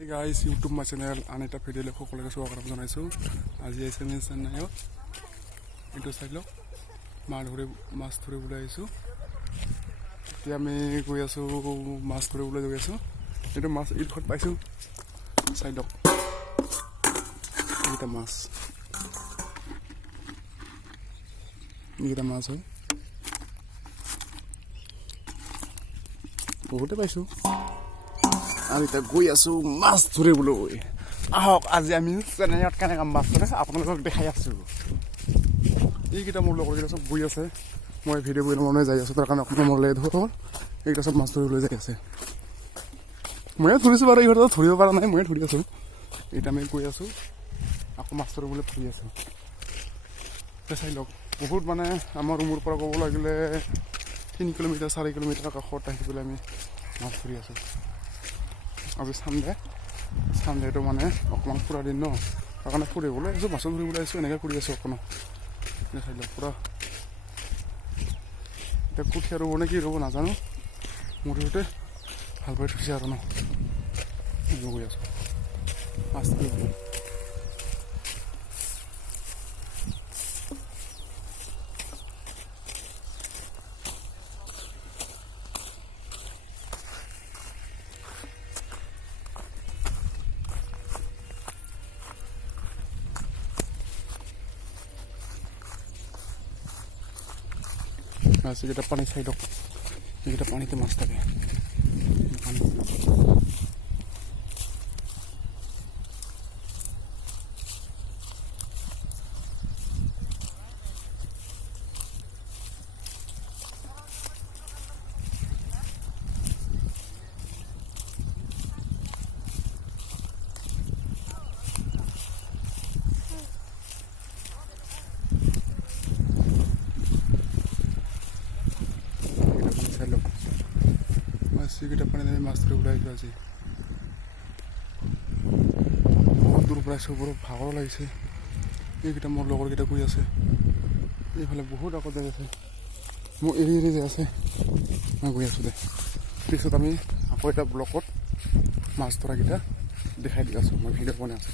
Hey guys, YouTube my channel and এটা video লেখো সকলোকে স্বাগতম জনাইছো আজি আইছে আমি চেন্নাইত এটো চাইলো মাছ ধৰিবলৈ আহিছো এতিয়া আমি গৈ আছো মাছ ধৰিবলৈ গৈ আছো এটো মাছ ইডখত পাইছো চাইলো এটা মাছ হয় বহুতে পাইছো আমি তা গৈ আছো মাছ ধৰিবলৈ আহক আজি আমি চেন্নাইত কেনেকৈ মাছ ধৰে আপোনালোকক দেখাই আছো এইকেইটা মোৰ লগৰ কেইটা চব গৈ আছে মই ভিডিঅ' বনাব মনে যাই আছো তাৰ কাৰণে অকণমান মোৰ লাগে ধৰ এইকেইটা চব মাছ ধৰিবলৈ যাই আছে ময়ে ধৰিছো বাৰু ইহঁতে ধৰিব পৰা নাই ময়ে ধৰি আছো এতিয়া আমি গৈ আছো আকৌ মাছ ধৰিবলৈ ফুৰি আছো চাই লওক বহুত মানে আমাৰ ৰুমৰ পৰা ক'ব লাগিলে 3 কিলোমিটাৰ 4 কিলোমিটাৰ কাষত আহি পেলাই আমি মাছ ধৰি আছো আজি চানডেটো মানে অকণমান ফুৰা দিন ন তাৰ কাৰণে ফুৰিবলৈ আহিছোঁ মাছ ধৰিবলৈ আহিছোঁ এনেকৈ কৰি আছোঁ অকণমান চাই লওক পূৰা এতিয়া কঠীয়া ৰুব নে কি ৰুব নাজানো মোৰ সিহঁতে ভাল পাই থৈছে আৰু ন গৈ আছোঁ মাছ ধৰিবলৈ এইকেইটা পানী চাই লওক এইকেইটা পানীতে মাছ থাকে এইকেইটা পানীত আমি মাছ ধৰিবলৈ আহিছোঁ আজি বহুত দূৰ পৰা আহিছোঁ বৰ ভাগৰ লাগিছে এইকেইটা মোৰ লগৰকেইটা গৈ আছে এইফালে বহুত আগত যাই আছে মোৰ এৰি যাই আছে মই গৈ আছোঁ দে পিছত আমি আকৌ এটা ব্লকত মাছ ধৰাকেইটা দেখাই দি আছোঁ মই ভিডিঅ' বনাই আছোঁ